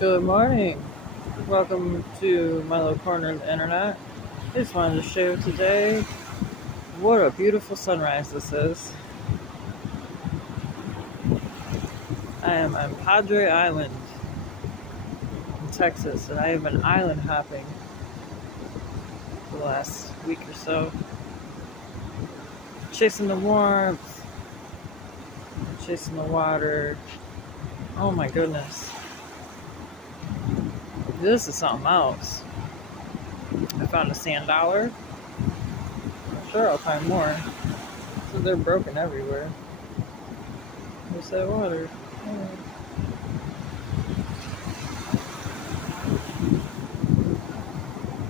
Good morning. Welcome to my little corner of the internet. I just wanted to share today what a beautiful sunrise this is. I am on Padre Island in Texas, and I have been island hopping for the last week or so. Chasing the warmth, chasing the water. Oh my goodness. This is something else. I found a sand dollar. I'm sure I'll find more. So they're broken everywhere. There's that water.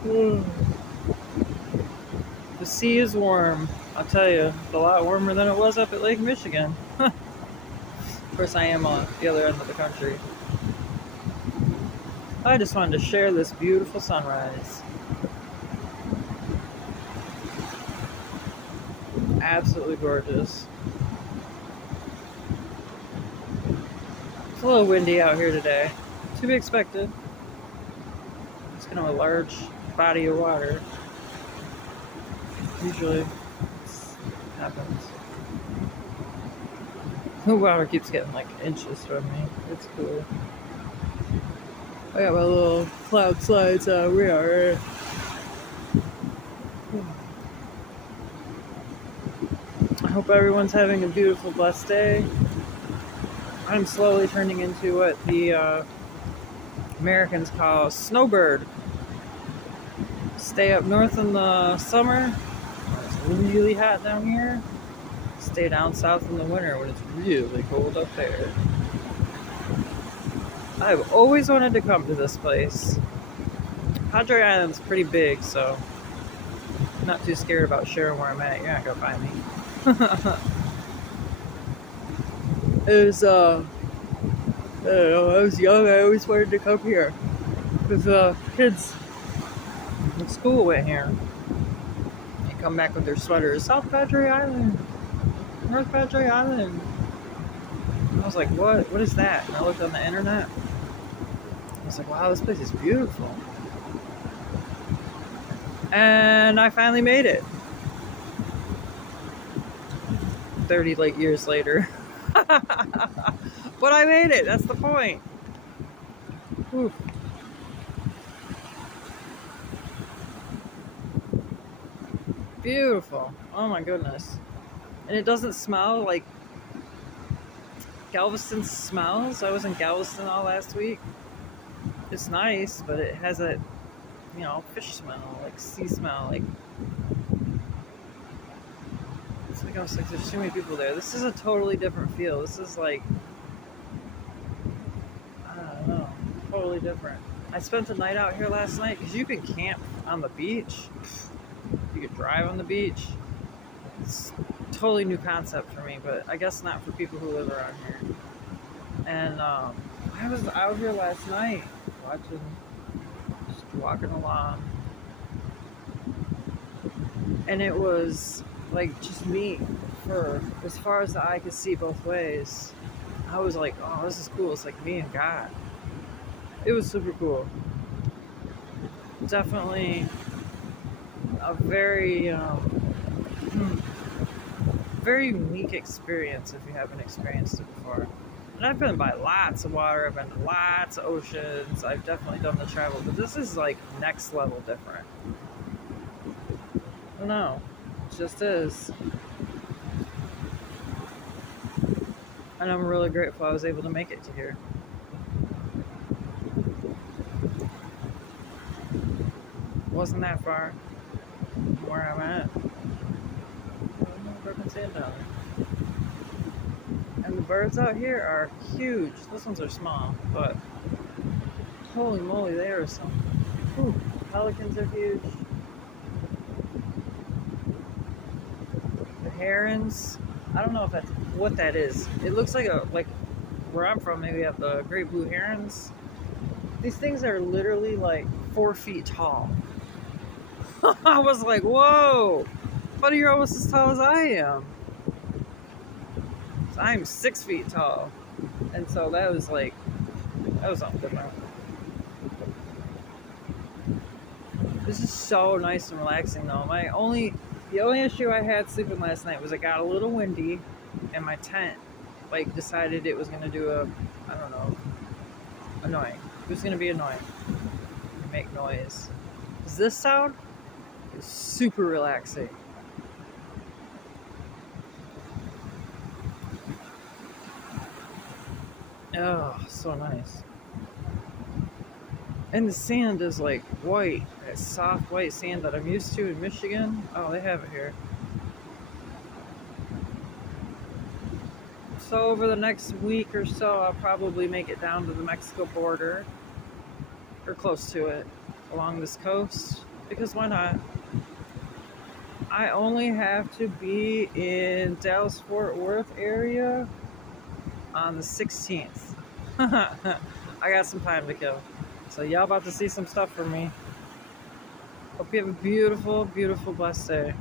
Oh. The sea is warm. I'll tell you, it's a lot warmer than it was up at Lake Michigan. Of course, I am on the other end of the country. I just wanted to share this beautiful sunrise. Absolutely gorgeous. It's a little windy out here today. To be expected. It's kind of a large body of water. Usually, it happens. The water keeps getting like inches from me. It's cool. I got my little cloud slides on. We are. I hope everyone's having a beautiful, blessed day. I'm slowly turning into what the Americans call a snowbird. Stay up north in the summer when it's really hot down here. Stay down south in the winter when it's really cold up there. I've always wanted to come to this place. Padre Island's pretty big, so I'm not too scared about sharing where I'm at. You're not gonna find me. It was, I don't know, I was young, I always wanted to come here. Because kids in school went here. They come back with their sweaters. South Padre Island. North Padre Island. I was like, what? What is that? And I looked on the internet. I was like, wow, this place is beautiful. And I finally made it. 30 late years later. But I made it. That's the point. Whew. Beautiful. Oh my goodness. And it doesn't smell like Galveston smells. I was in Galveston all last week. It's nice, but it has a, fish smell, like sea smell, like it's like I was like, there's too many people there. This is a totally different feel. This is like, I don't know, totally different. I spent the night out here last night because you can camp on the beach. You could drive on the beach. It's a totally new concept for me, but I guess not for people who live around here. And I was out here last night just walking along, and it was like just me for as far as the eye could see both ways. I was like, oh, this is cool. It's like me and God. It was super cool. Definitely a very very unique experience if you haven't experienced it before. And I've been by lots of water, I've been to lots of oceans, I've definitely done the travel, but this is like next level different. I don't know, it just is. And I'm really grateful I was able to make it to here. Wasn't that far from where I'm at. Broken sand down there. And the birds out here are huge. Those ones are small, but holy moly, they are some. Whew, pelicans are huge. The herons, I don't know if that's what that is. It looks like where I'm from, maybe have the great blue herons. These things are literally like 4 feet tall. I was like, whoa, buddy, you're almost as tall as I am. So I'm 6 feet tall. And so that was something different. This is so nice and relaxing though. The only issue I had sleeping last night was it got a little windy and my tent like decided it was gonna do I don't know, annoying. It was gonna be annoying. Make noise. Does this sound? It's super relaxing. Oh, so nice. And the sand is like white, that soft white sand that I'm used to in Michigan. Oh, they have it here. So over the next week or so, I'll probably make it down to the Mexico border, or close to it, along this coast, because why not? I only have to be in Dallas-Fort Worth area on the 16th. I got some time to kill. So y'all about to see some stuff from me. Hope you have a beautiful, beautiful, blessed day.